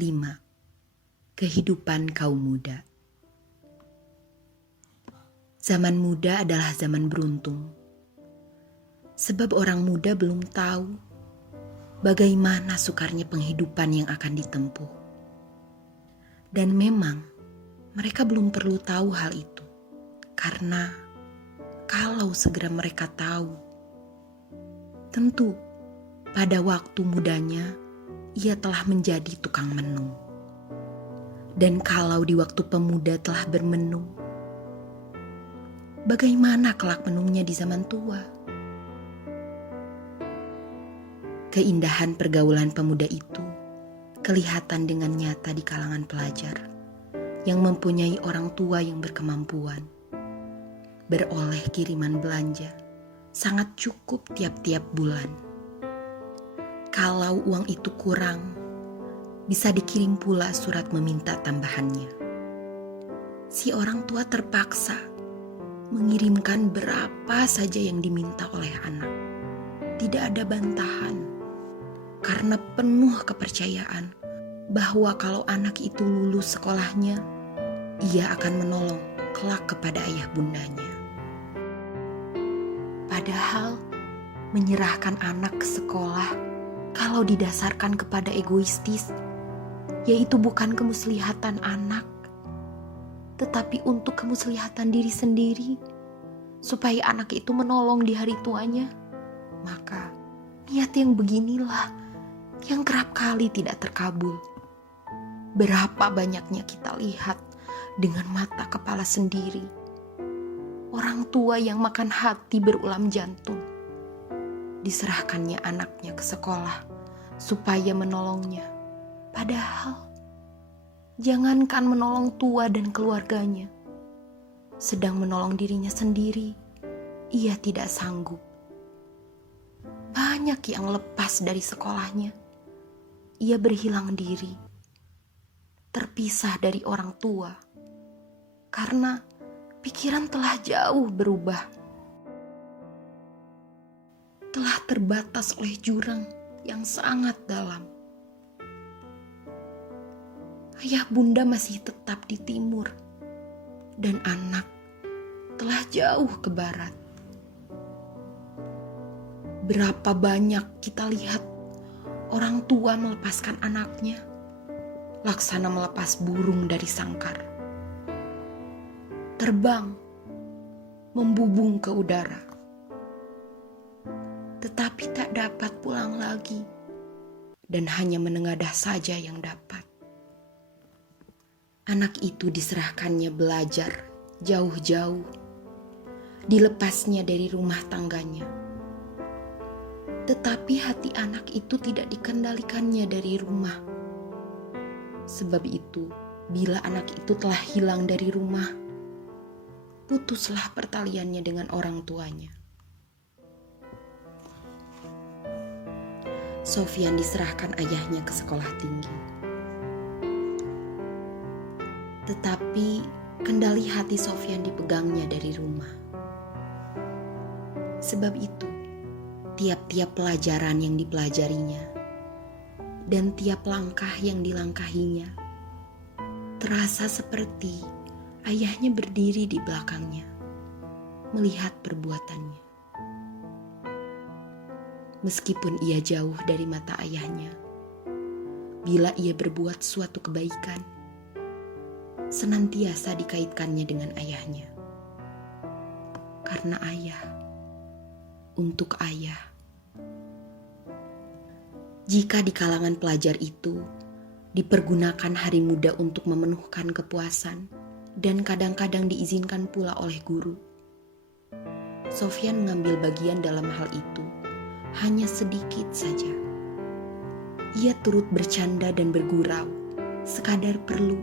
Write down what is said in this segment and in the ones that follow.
5. Kehidupan kaum muda. Zaman muda adalah zaman beruntung. Sebab orang muda belum tahu bagaimana sukarnya penghidupan yang akan ditempuh. Dan memang mereka belum perlu tahu hal itu. Karena kalau segera mereka tahu, tentu pada waktu mudanya ia telah menjadi tukang menung. Dan kalau di waktu pemuda telah bermenung, bagaimana kelak menungnya di zaman tua? Keindahan pergaulan pemuda itu kelihatan dengan nyata di kalangan pelajar yang mempunyai orang tua yang berkemampuan. Beroleh kiriman belanja sangat cukup tiap-tiap bulan. Kalau uang itu kurang, bisa dikirim pula surat meminta tambahannya. Si orang tua terpaksa mengirimkan berapa saja yang diminta oleh anak. Tidak ada bantahan, karena penuh kepercayaan bahwa kalau anak itu lulus sekolahnya, ia akan menolong kelak kepada ayah bundanya. Padahal menyerahkan anak ke sekolah kalau didasarkan kepada egoistis, yaitu bukan kemuslihatan anak, tetapi untuk kemuslihatan diri sendiri, supaya anak itu menolong di hari tuanya. Maka niat yang beginilah yang kerap kali tidak terkabul. Berapa banyaknya kita lihat dengan mata kepala sendiri, orang tua yang makan hati berulam jantung, diserahkannya anaknya ke sekolah supaya menolongnya. Padahal jangankan menolong tua dan keluarganya, sedang menolong dirinya sendiri, ia tidak sanggup. Banyak yang lepas dari sekolahnya, ia berhilang diri, terpisah dari orang tua, karena pikiran telah jauh berubah, telah terbatas oleh jurang yang sangat dalam. Ayah bunda masih tetap di timur, dan anak telah jauh ke barat. Berapa banyak kita lihat orang tua melepaskan anaknya, laksana melepas burung dari sangkar. Terbang, membubung ke udara, tetapi tak dapat pulang lagi, dan hanya menengadah saja yang dapat. Anak itu diserahkannya belajar jauh-jauh, dilepasnya dari rumah tangganya. Tetapi hati anak itu tidak dikendalikannya dari rumah. Sebab itu, bila anak itu telah hilang dari rumah, putuslah pertaliannya dengan orang tuanya. Sofyan diserahkan ayahnya ke sekolah tinggi. Tetapi kendali hati Sofyan dipegangnya dari rumah. Sebab itu, tiap-tiap pelajaran yang dipelajarinya dan tiap langkah yang dilangkahinya terasa seperti ayahnya berdiri di belakangnya, melihat perbuatannya. Meskipun ia jauh dari mata ayahnya, bila ia berbuat suatu kebaikan, senantiasa dikaitkannya dengan ayahnya. Karena ayah, untuk ayah. Jika di kalangan pelajar itu dipergunakan hari muda untuk memenuhkan kepuasan dan kadang-kadang diizinkan pula oleh guru, Sofyan mengambil bagian dalam hal itu hanya sedikit saja. Ia turut bercanda dan bergurau sekadar perlu,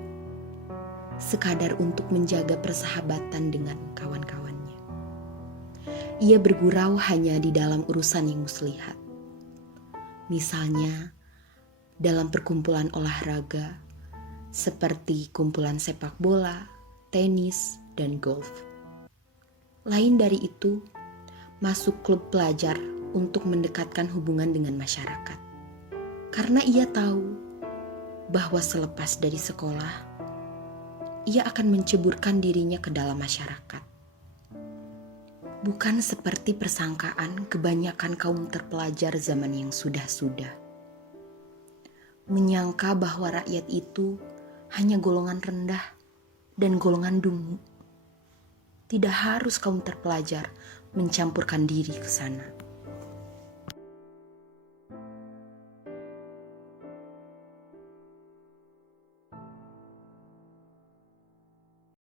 sekadar untuk menjaga persahabatan dengan kawan-kawannya. Ia bergurau hanya di dalam urusan yang muslihat. Misalnya, dalam perkumpulan olahraga, seperti kumpulan sepak bola, tenis, dan golf. Lain dari itu, masuk klub pelajar untuk mendekatkan hubungan dengan masyarakat. Karena ia tahu bahwa selepas dari sekolah, ia akan menceburkan dirinya ke dalam masyarakat. Bukan seperti persangkaan kebanyakan kaum terpelajar zaman yang sudah-sudah. Menyangka bahwa rakyat itu hanya golongan rendah dan golongan dungu. Tidak harus kaum terpelajar mencampurkan diri ke sana.